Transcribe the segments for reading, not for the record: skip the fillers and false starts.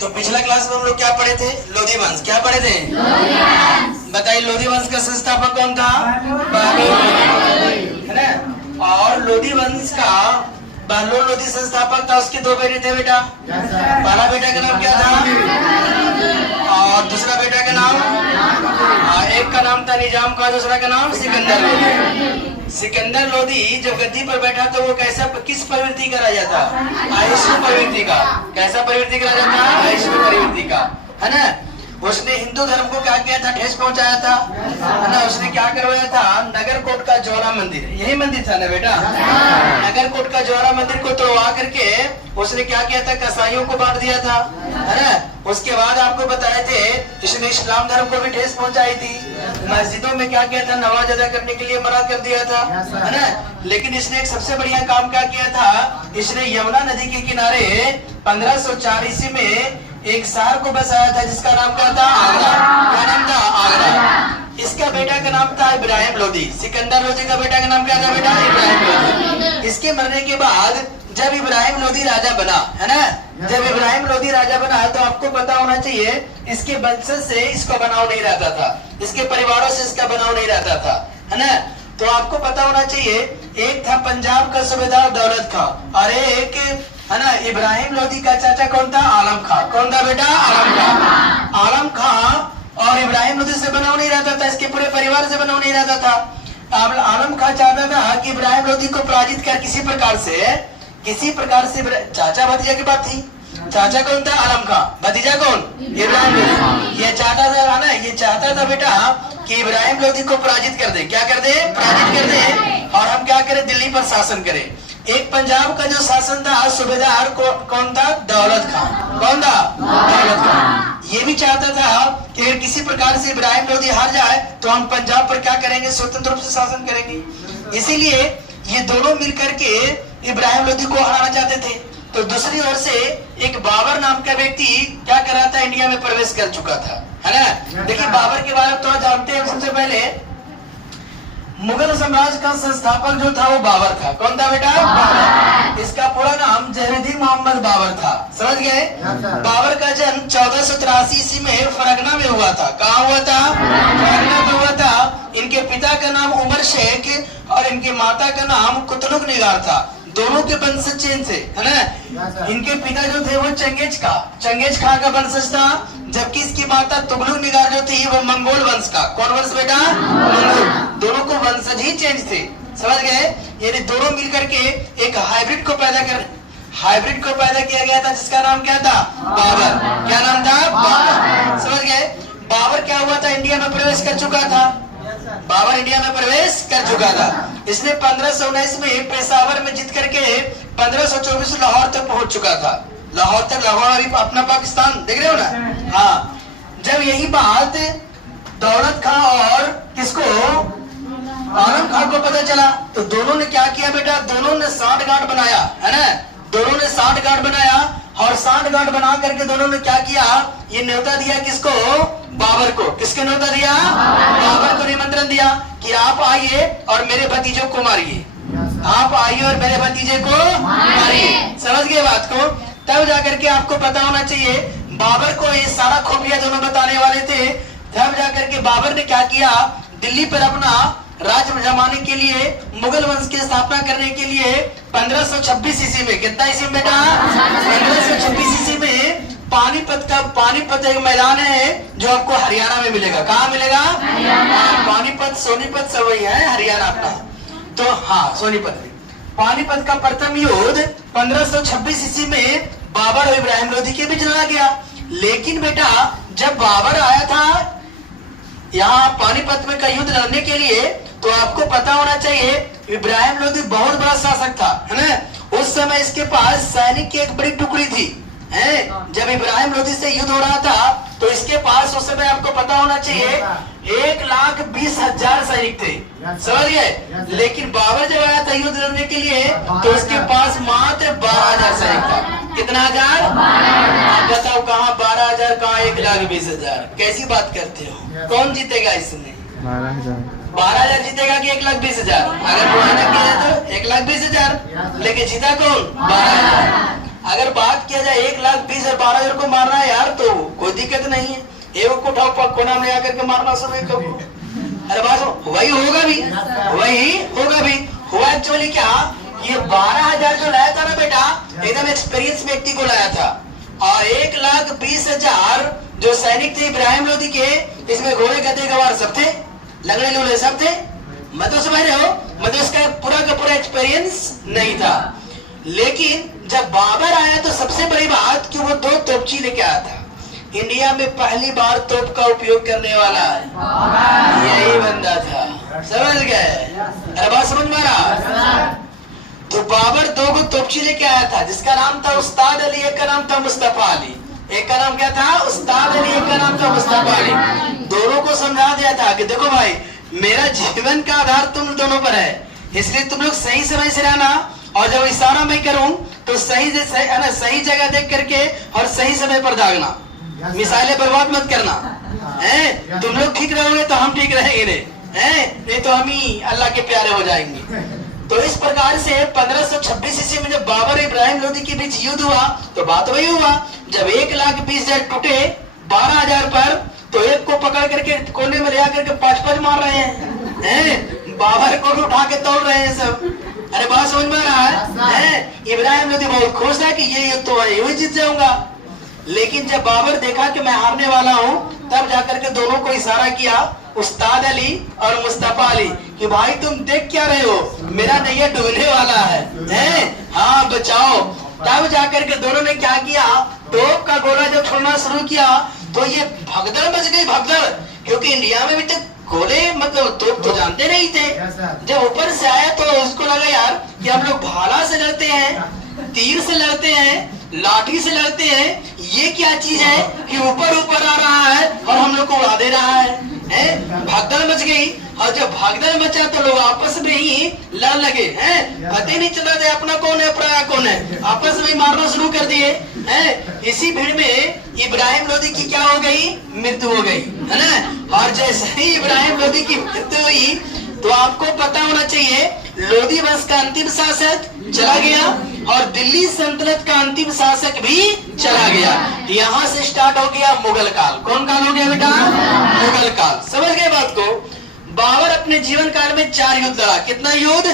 तो पिछला क्लास में हम लोग क्या पढ़े थे? लोधी वंश। क्या पढ़े थे? बताइए, लोधी वंश का संस्थापक कौन था? है ना। और लोधी वंश का बहलोल लोधी संस्थापक था। उसके दो बेटे थे बेटा। पहला बेटा का नाम क्या था? और दूसरा बेटा का नाम? एक का नाम था निजाम का, दूसरा का नाम सिकंदर लोधी। सिकंदर लोधी जब गद्दी पर बैठा तो वो कैसा, किस प्रवृत्ति का राजा था? अहिष्णु प्रवृत्ति का। कैसा प्रवृत्ति का राजा था? अहिष्णु प्रवृत्ति का, है ना। उसने हिंदू धर्म को क्या किया था? ठेस पहुंचाया था, है ना। उसने क्या करवाया था? नगरकोट का ज्वाला मंदिर, यही मंदिर था ना बेटा। नगरकोट का ज्वाला मंदिर को तोड़वा करके उसने क्या किया था? कसाईयों को बांट दिया था, है ना। उसके बाद आपको बताए थे इसने इस्लाम धर्म को भी ठेस पहुंचाई थी। मस्जिदों में क्या किया था? नमाज अदा करने के लिए मना कर दिया था, है ना। लेकिन इसने एक सबसे बढ़िया काम क्या किया था? इसने यमुना नदी के किनारे 1504 ईस्वी में एक शहर को बसाया था जिसका नाम क्या था? आगरा। क्या नाम था? आगरा। इसका बेटा का नाम था इब्राहिम लोधी। सिकंदर लोधी का बेटा का नाम क्या था बेटा? इब्राहिम लोधी। इसके मरने के बाद जब इब्राहिम लोधी राजा बना, है ना, जब इब्राहिम लोधी राजा बना तो आपको पता होना चाहिए इसके वंशज से इसका बनाव नहीं रहता था, इसके परिवारों से इसका बनाव नहीं रहता था, है ना। तो आपको पता होना चाहिए एक था पंजाब का सूबेदार दौलत खां और एक, है ना, इब्राहिम लोधी का चाचा कौन था? आलम खां। कौन था बेटा? आलम खां। आलम खां और इब्राहिम लोधी से बनाव नहीं रहता था, इसके पूरे परिवार से बनाव नहीं रहता था। आलम खां चाहता था कि इब्राहिम लोधी को पराजित कर किसी प्रकार से चाचा भतीजा की बात थी। चाचा कौन था? आलम खां। भतीजा कौन? इब्राहिम लोधी। ये चाहता था ना, ये चाहता था बेटा कि इब्राहिम लोधी को पराजित कर दे। क्या कर दे? पराजित कर दे। और हम क्या करें? दिल्ली पर शासन करें। एक पंजाब का जो शासन था सूबेदार कौन था? दौलत खां। कौन था? दौलत खां। ये भी चाहता था कि किसी प्रकार से इब्राहिम लोधी हार जाए तो हम पंजाब पर क्या करेंगे? स्वतंत्र रूप से शासन करेंगे। इसीलिए ये दोनों मिलकर के इब्राहिम लोधी को हराना चाहते थे। तो दूसरी ओर से एक बाबर नाम का व्यक्ति क्या कर रहा था? इंडिया में प्रवेश कर चुका था, है ना। देखिए बाबर के बारे में तो जानते हैं। सबसे पहले मुगल साम्राज्य का संस्थापक जो था वो बाबर था। कौन था बेटा? बाबर। इसका पूरा नाम जहरुद्दीन मोहम्मद बाबर था। समझ गए? बाबर का जन्म 1483 ईस्वी में फरगना में हुआ था। कहाँ हुआ था? फरगना में हुआ था। इनके पिता का नाम उमर शेख और इनकी माता का नाम कुतलुक निगार था। दोनों के वंशज चेंज थे, है ना। इनके पिता जो थे वो चंगेज खां का वंशज था, जबकि इसकी माता तुगलक निगार जो थी वो मंगोल वंश का। कौन वंश बेटा? मंगोल। दोनों को वंशज ही चेंज थे। समझ गए? यानी दोनों मिलकर के एक हाइब्रिड को पैदा किया गया था जिसका नाम क्या था? बाबर। क्या नाम था? बाबर। समझ गए? बाबर क्या हुआ था? इंडिया में प्रवेश कर चुका था। बाबर इंडिया में प्रवेश कर चुका था। इसने 1519 में पेशावर में जीत करके 1524 लाहौर तक पहुंच चुका था। लाहौर अभी अपना पाकिस्तान देख रहे हो ना। हाँ, जब यही बात दौलत खां और किसको? आलम खां को पता चला तो दोनों ने क्या किया बेटा? दोनों ने सांठगांठ बनाया, है ना। दोनों ने सांठगांठ बनाया और सांठगांठ बना करके दोनों ने क्या किया? ये न्योता दिया किसको? बाबर को। किसके न्योता दिया? बाबर को निमंत्रण दिया कि आप आइए और मेरे भतीजों को मारिए। आप आइए और मेरे भतीजे को मारिए। समझ गए बात को? तब जाकर के आपको पता होना चाहिए बाबर को ये सारा खुफिया दोनों बताने वाले थे। तब जाकर के बाबर ने क्या किया? दिल्ली पर अपना राज्य जमाने के लिए, मुगल वंश की स्थापना करने के लिए 1526 ईस्वी में, कितना ईस्वी में बेटा? 1526 ईस्वी में पानीपत एक मैदान है जो आपको हरियाणा में मिलेगा। कहाँ मिलेगा? पानीपत, सोनीपत सब वही है, हरियाणा अपना। तो हाँ, सोनीपत में पानीपत का प्रथम युद्ध 1526 ईस्वी में बाबर और इब्राहिम लोधी के बीच लड़ा गया। लेकिन बेटा जब बाबर आया था यहाँ पानीपत में का युद्ध लड़ने के लिए तो आपको पता होना चाहिए इब्राहिम लोधी बहुत बड़ा शासक था, है ना। उस समय इसके पास सैनिक की एक बड़ी टुकड़ी थी, है। जब इब्राहिम लोधी से युद्ध हो रहा था तो इसके पास उस समय आपको पता होना चाहिए 1,20,000 सैनिक थे। समझ गए? लेकिन बाबर जब आया था युद्ध लड़ने के लिए तो उसके पास मात्र 12,000 सैनिक था। कितना हजार? आप बताओ कहाँ 12,000, कहाँ 1,20,000? कैसी बात करते हो? कौन जीतेगा इसमें? 12,000 जीतेगा कि 1,20,000? अगर मुआयना किया तो 1,20,000, लेकिन जीता कौन? 12,000। अगर बात किया जाए 1,20,012 को मारना है यार तो कोई दिक्कत नहीं है, एवं को उठाओ कोना में आकर के मारना समय कब। अरे बात वही होगा भी, वही होगा भी। हुआ एक्चुअली क्या, ये 12,000 जो लाया था ना बेटा, एकदम एक्सपीरियंस व्यक्ति को लाया था, और 1,20,000 जो सैनिक थे इब्राहिम लोदी के, इसमें घोड़े गधे गवार सब थे, लगड़े लूले सब थे। मतलब समझ रहे हो, मतलब इसका पूरा का पूरा एक्सपीरियंस नहीं था। लेकिन जब बाबर आया तो सबसे बड़ी बात कि वो 2 तोपची लेके आया था। इंडिया में पहली बार तोप का उपयोग करने वाला यही बंदा था, समझ गए। अरे बात समझ में आ रहा। तो बाबर 2 तोपची लेके आया था, जिसका नाम था उस्ताद अली, एक का नाम था मुस्तफा अली। एक का नाम क्या था, उस्ताद अली, एक का नाम था मुस्तफा अली। दोनों को समझा दिया था कि देखो भाई, मेरा जीवन का आधार तुम दोनों पर है, इसलिए तुम लोग सही समय से रहना, और जब इशारा मैं करूं तो सही सही जगह देख करके और सही समय पर दागना, मिसाइलें बर्बाद मत करना है। तुम लोग ठीक रहोगे तो हम ठीक रहेंगे, नहीं तो हम ही अल्लाह के प्यारे हो जाएंगे। तो इस प्रकार से 1526 ईस्वी में जब बाबर इब्राहिम लोदी के बीच युद्ध हुआ तो बात वही हुआ, जब 1,20,000 टूटे 12,000 पर, तो एक को पकड़ करके कोने में ले आकर के 5-5 मार रहे हैं, बाबर को भी उठा के तोड़ रहे हैं सब। अरे बात समझ में आ रहा है। इब्राहिम लोदी बहुत खुश है कि ये युद्ध तो मैं जीत जाऊंगा। लेकिन जब बाबर देखा कि मैं हारने वाला हूँ, तब जाकर के दोनों को इशारा किया, उस्ताद अली और मुस्तफा अली, कि भाई तुम देख क्या रहे हो, मेरा नैया डूबने वाला है, हाँ बचाओ। तब जाकर के दोनों ने क्या किया, तोप का गोला जब छोड़ना शुरू किया तो ये भगदड़ मच गई, भगदड़। क्योंकि इंडिया में भी तक गोले मतलब तोप तो जानते नहीं थे। जब ऊपर से आया तो उसको लगा यार कि हम लोग भाला से लड़ते हैं, तीर से लड़ते हैं, लाठी से लड़ते हैं, ये क्या चीज है कि ऊपर ऊपर आ रहा है और हम लोग को उड़ा दे रहा है। भागदड़ मच गई, और जब भागदड़ मचा तो लोग आपस में ही लड़ लगे, पता ही नहीं चला था अपना कौन है पराया कौन है, आपस में मारना शुरू कर दिए। इसी भीड़ में इब्राहिम लोदी की क्या हो गई, मृत्यु हो गई, है ना। और जैसे ही इब्राहिम लोदी की मृत्यु हुई तो आपको पता होना चाहिए, लोदी वंश का अंतिम शासक चला गया और दिल्ली सल्तनत का अंतिम शासक भी चला गया। यहाँ से स्टार्ट हो गया मुगल काल। कौन काल हो गया बेटा, मुगल काल। समझ गए बात को। बाबर अपने जीवन काल में 4 युद्ध लड़ा। कितना युद्ध,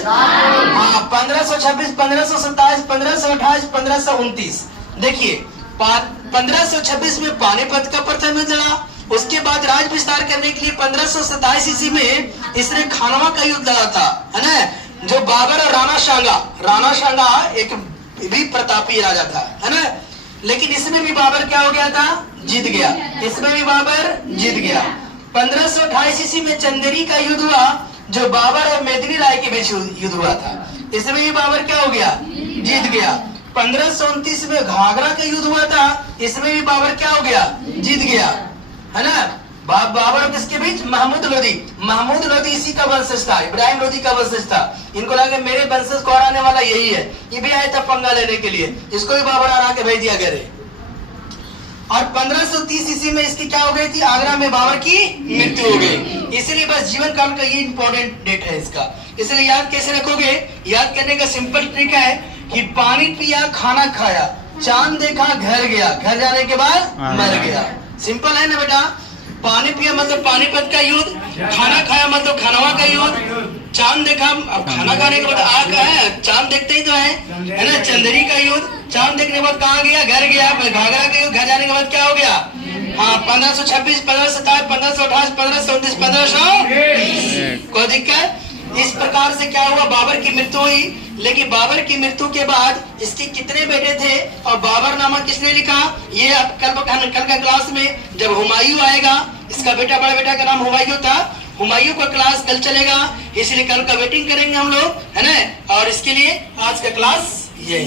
1526, 1527, 1528, 1529। देखिए 1526 में पानीपत का प्रथम युद्ध लड़ा। उसके बाद राज विस्तार करने के लिए 1527 ईस्वी में इसने खानवा का युद्ध लड़ा था, है ना। जो बाबर और राणा सांगा एक भी प्रतापी राजा था, है ना। लेकिन इसमें भी बाबर क्या हो गया था, जीत गया। इसमें भी बाबर जीत गया। 1528 ईस्वी में चंदेरी का युद्ध हुआ, जो बाबर और मेदिनी राय के बीच युद्ध हुआ था। इसमें भी बाबर क्या हो गया, जीत गया। 1529 में घाघरा का युद्ध हुआ था, इसमें भी बाबर क्या हो गया, जीत गया, है ना। बाबर किसके बीच, महमूद लोदी इसी का वंशज था, इब्राहिम लोदी का वंशज था। इनको लगा मेरे वंशज को हराने वाला यही है, ये भी आया था पंगा लेने के लिए, इसको भी बाबर हरा के भेज दिया करे। और 1530 ईस्वी में इसकी क्या हो गई थी, आगरा में बाबर की मृत्यु हो गई। इसलिए बस जीवन काल का ये इंपॉर्टेंट डेट है इसका। इसलिए याद कैसे रखोगे, याद करने का सिंपल तरीका है कि पानी पिया, खाना खाया, चांद देखा, घर गया, घर जाने के बाद मर गया। सिंपल है ना बेटा। पानी पिया मतलब पानीपत का युद्ध, खाना खाया मतलब खानवा का युद्ध, चांद देखा, अब खाना खाने के बाद आग है, चांद देखते ही तो है ना, चंदेरी का युद्ध, चांद देखने के बाद कहाँ गया, घर गया, घाघरा का युद्ध, घर जाने के बाद क्या हो गया, हाँ 1526, 1527, 1528, 1529, 1520। कोई दिक्कत। इस प्रकार से क्या हुआ, बाबर की मृत्यु हुई। लेकिन बाबर की मृत्यु के बाद इसके कितने बेटे थे और बाबर नामा किसने लिखा, ये आप कल का क्लास में जब हुमायूं आएगा, इसका बेटा बड़ा बेटा का नाम हुमायूं था, हुमायूं का क्लास कल चलेगा, इसलिए कल का वेटिंग करेंगे हम लोग, है ना। और इसके लिए आज का क्लास यही।